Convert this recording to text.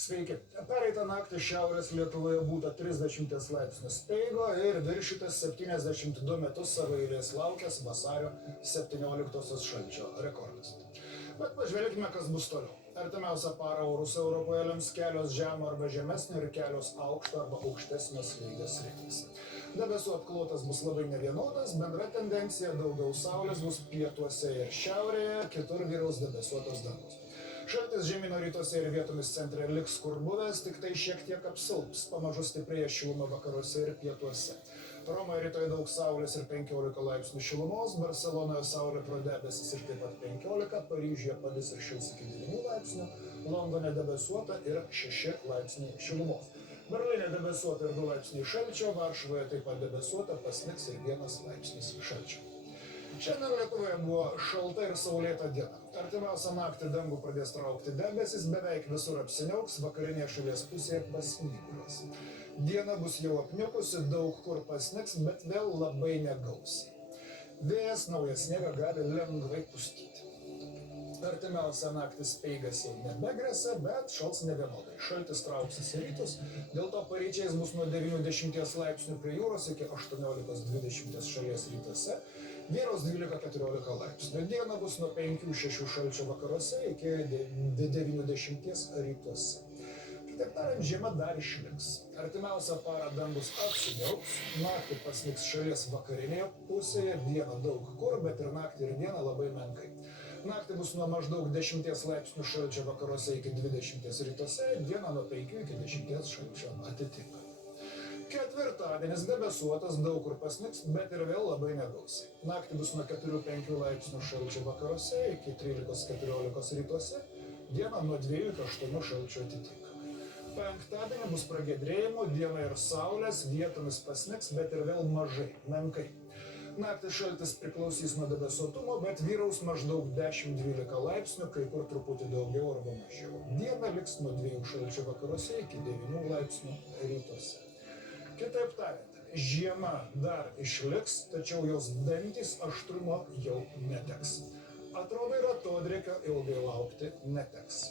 Sveiki. Pereitą naktį šiaurės Lietuvoje būta 30 laipsnių speigo ir viršytas 72 metus savo eilės laukęs vasario 17-osios šalčio rekordas. Bet pažvelgime, kas bus toliau. Artimiausią parą orus Europoje lems kelios žemo arba žemesnio ir kelios aukšto arba aukštesnio slėgio sritys. Debesų apklotas bus labai nevienodas, bendra tendencija daugiau saulės bus pietuose ir šiaurėje, kitur vyraus debesuotos dangos. Šaltis žemyno rytuose ir vietomis centre liks kur buvęs, tik tai šiek tiek apsilps, pamažu stiprėja šiluma vakaruose ir pietuose. Romoje rytoj daug saulės ir 15 laipsnių šilumos, Barcelonoje saulė pro debesis ir taip pat 15, Paryžiuje palis ir šils iki 9 laipsnių, Londone debesuota ir 6 laipsniai šilumos. Berlyne debesuota ir 2 laipsniai šalčio, Varšuvoje taip pat debesuota, pasnigs ir 1 laipsnis šalčio. Šiandien Lietuvoje buvo šalta ir saulėta diena. Artimiausią naktį dangų pradės traukti debesis, beveik visur apsiniauks, vakarinėje šalies pusėje pasnyguriuos. Diena bus jau apniukusi, daug kur pasnigs, bet vėl labai negausiai. Vėjas naują sniegą gali lengvai pustyti. Artimiausią naktį speigas jau nebegresia, bet šals nevienodai. Šaltis trauksis į rytus, dėl to paryčiais bus nuo 90 laipsnių prie jūros iki 18-20 šalies rytuose, vyraus 12-14 laipsnių. Diena bus nuo 5-6 šalčio vakaruose iki 90 rytuose. Kitaip tariant, žiema dar išliks. Artimiausią parą dangus apsiniauks, naktį pasnigs šalies vakarinėje pusėje, dieną daug kur, bet ir naktį ir dieną labai menkai. Naktį bus nuo maždaug 10 laipsnių šalčio vakaruose iki 20 rytuose, dieną nuo 5 iki 10 šalčio atitinkamai. Ketvirtadienis debesuotas, daug kur pasnigs, bet ir vėl labai negausiai. Naktį bus nuo 4-5 laipsnių šalčio vakaruose iki 13-14 rytuose, dieną nuo 2-8 šalčio atitinkamai. Penktadienį bus pragiedrėjimų, diena ir saulės, vietomis pasnigs, bet ir vėl mažai, menkai. Naktį šaltis priklausys nuo debesuotumo, bet vyraus maždaug 10-12 laipsnių, kai kur truputį daugiau arba mažiau. Diena liks nuo 2 šalčio vakaruose iki 9 laipsnių rytuose. Kitaip tariant, žiema dar išliks, tačiau jos dantys aštrumo jau neteks. Atrodo, ir atodrėkio ilgai laukti neteks.